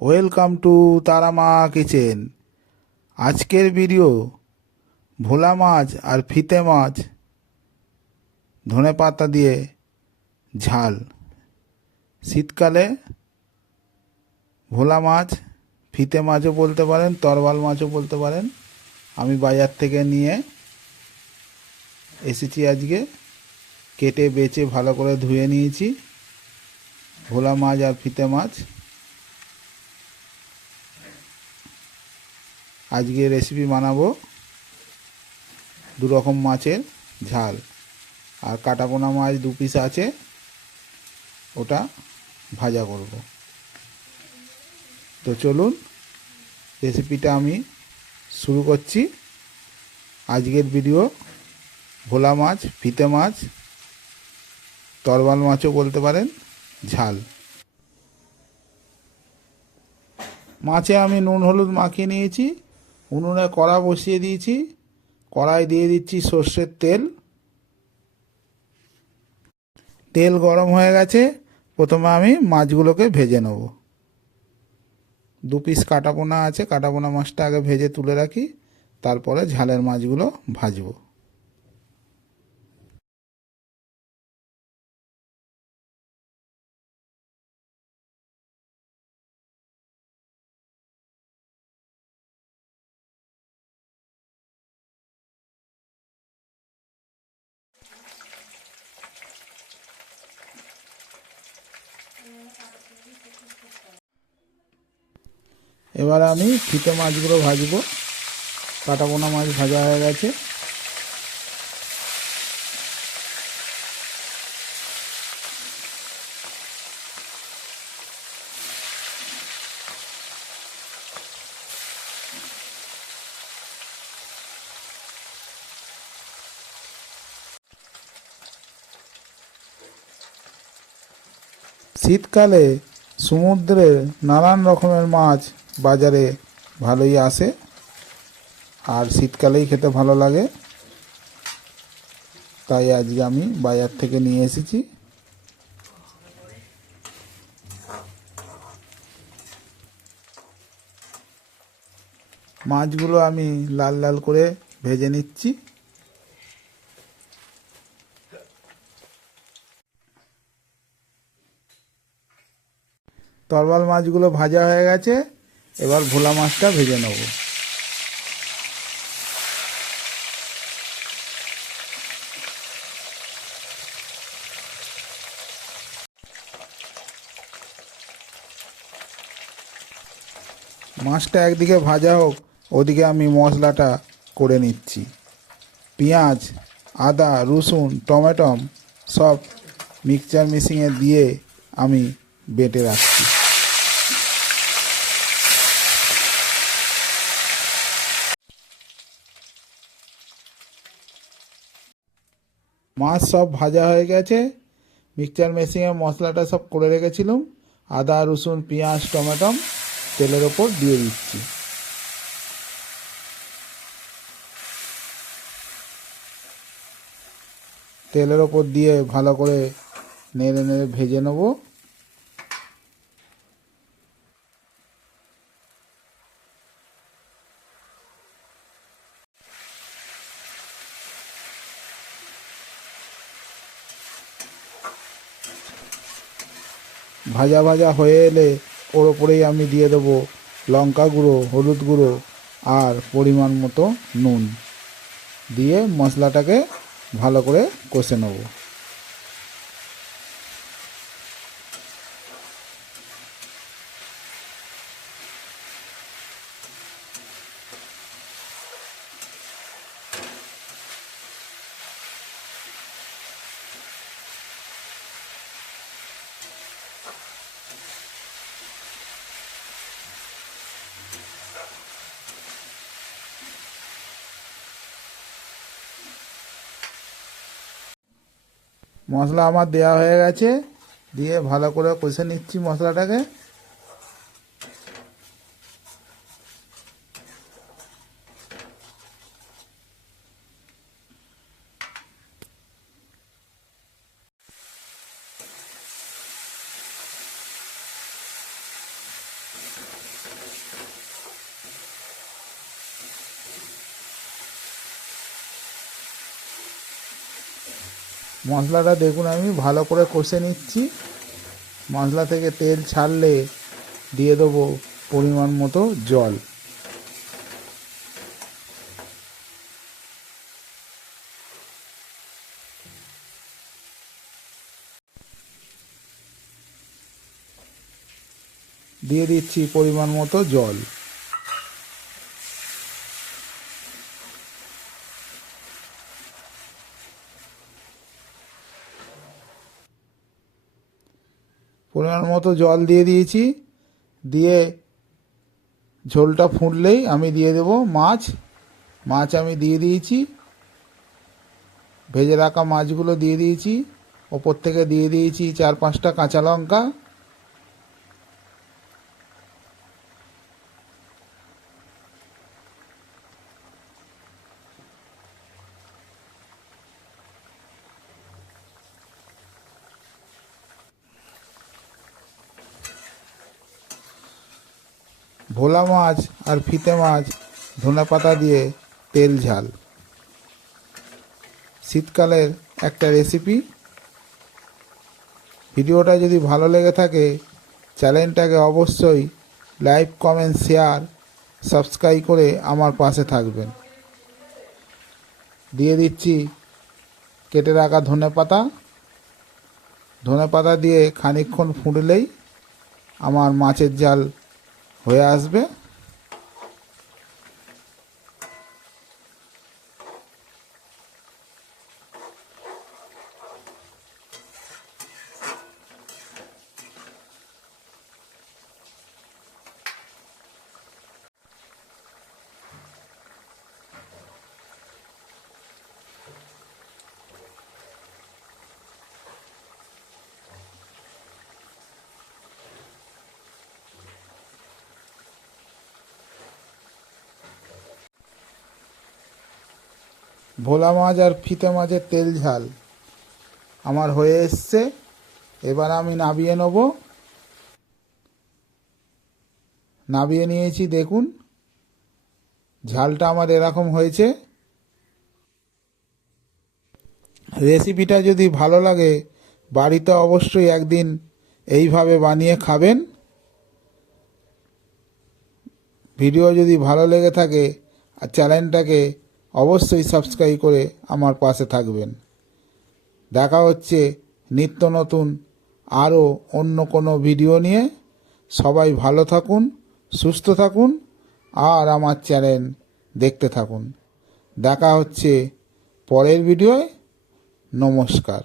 Welcome to Tarama kitchen. আজকের video ভোলা মাছ আর ফিতে মাছ, ধনে পাতা দিয়ে ঝাল। শীতকালে ভোলা মাছ, ফিতে মাছও বলতে পারেন, তরবাল মাছও বলতে পারেন। আমি বাজার থেকে নিয়ে এসেছি আজকে। কেটে বেছে ভালো করে ধুয়ে নিয়েছি। ভোলা মাছ আর ফিতে মাছ। আজকে রেসিপি বানাবো দু রকম মাছের ঝাল। আর কাটাপোনা মাছ দু পিস আছে, ওটা ভাজা করব। তো চলুন রেসিপিটা আমি শুরু করছি। আজকের ভিডিও ভোলা মাছ, ফিতে মাছ, তরবাল মাছও বলতে পারেন, ঝাল। মাছে আমি নুন, হলুদ মাখিয়ে নিয়েছি। উনুনে কড়া বসিয়ে দিয়েছি। কড়াই দিয়ে দিচ্ছি সর্ষের তেল। তেল গরম হয়ে গেছে। প্রথমে আমি মাছগুলোকে ভেজে নেব। দু পিস কাটাপোনা আছে। কাটাপোনা মাছটা আগে ভেজে তুলে রাখি। তারপরে ঝালের মাছগুলো ভাজবো। এবার আমি ফিতে মাছগুলো ভাজবো। কাটাপোনা মাছ ভাজা হয়ে গেছে। শীতকালে সমুদ্রে নানান রকমের মাছ বাজারে ভালোই আসে, আর শীতকালেই খেতে ভালো লাগে। তাই আজকে আমি বাজার থেকে নিয়ে এসেছি। মাছগুলো আমি লাল লাল করে ভেজে নিচ্ছি। তরবাল মাছগুলো ভাজা হয়ে গেছে, এবার ভোলা মাছটা ভেজে নেব। মাছটা একদিকে ভাজা হোক, ওদিকে আমি মশলাটা করে নিচ্ছি। পেঁয়াজ, আদা, রসুন, টমেটম সব মিক্সচার মেশিনে দিয়ে আমি বেটে রাখছি। মাছ সব ভাজা হয়ে গেছে। মিক্সচার মেশিনে মশলাটা সব করে রেখেছিলাম। আদা, রসুন, পেঁয়াজ টমেটম তেলের ওপর দিয়ে দিচ্ছি। তেলের ওপর দিয়ে ভালো করে নেড়ে নেড়ে ভেজে নেব। ভাজা ভাজা হয়ে এলে ওর ওপরেই আমি দিয়ে দেবো লঙ্কা গুঁড়ো, হলুদ গুঁড়ো আর পরিমাণ মতো নুন। দিয়ে মশলাটাকে ভালো করে কষে নেব। মশলা আমার দেওয়া হয়ে গেছে দিয়ে ভালো করে কষে নিচ্ছি মশলাটাকে। মশলাটা দেখুন, আমি ভালো করে কষে নিচ্ছি। মশলা থেকে তেল ছাড়লে দিয়ে দেবো পরিমাণ মতো জল। দিয়ে দিচ্ছি পরিমাণ মতো জল। পরিমাণ মতো জল দিয়ে দিয়েছি। দিয়ে ঝোলটা ফুটলেই আমি দিয়ে দেব মাছ। মাছ আমি দিয়ে দিয়েছি। ভেজে রাখা মাছগুলো দিয়ে দিয়েছি। ওপর থেকে দিয়ে দিয়েছি চার পাঁচটা কাঁচা লঙ্কা। ভোলা মাছ আর ফিতে মাছ, ধনে পাতা দিয়ে তেল ঝাল। শীতকালের একটা রেসিপি ভিডিওটা যদি ভালো লেগে থাকে, চ্যানেলটাকে অবশ্যই লাইক, কমেন্ট, শেয়ার, সাবস্ক্রাইব করে আমার পাশে থাকবেন। দিয়ে দিচ্ছি কেটে রাখা ধনে পাতা। ধনে পাতা দিয়ে খানিকক্ষণ ফুটলেই আমার মাছের জাল হয়ে আসবে। ভোলা মাছ আর ফিতে মাছের তেল ঝাল। আমার হয়ে এসছে, এবার আমি নাবিয়ে নেব। নাবিয়ে নিয়েছি, দেখুন। ঝালটা আমার এরকম হয়েছে। রেসিপিটা যদি ভালো লাগে, বাড়িতে অবশ্যই একদিন এইভাবে বানিয়ে খাবেন। ভিডিও যদি ভালো লেগে থাকে, আর চ্যানেলটাকে অবশ্যই সাবস্ক্রাইব করে আমার পাশে থাকবেন। দেখা হচ্ছে নিত্য নতুন আরও অন্য কোনো ভিডিও নিয়ে। সবাই ভালো থাকুন, সুস্থ থাকুন, আর আমার চ্যানেল দেখতে থাকুন। দেখা হচ্ছে পরের ভিডিওয় নমস্কার।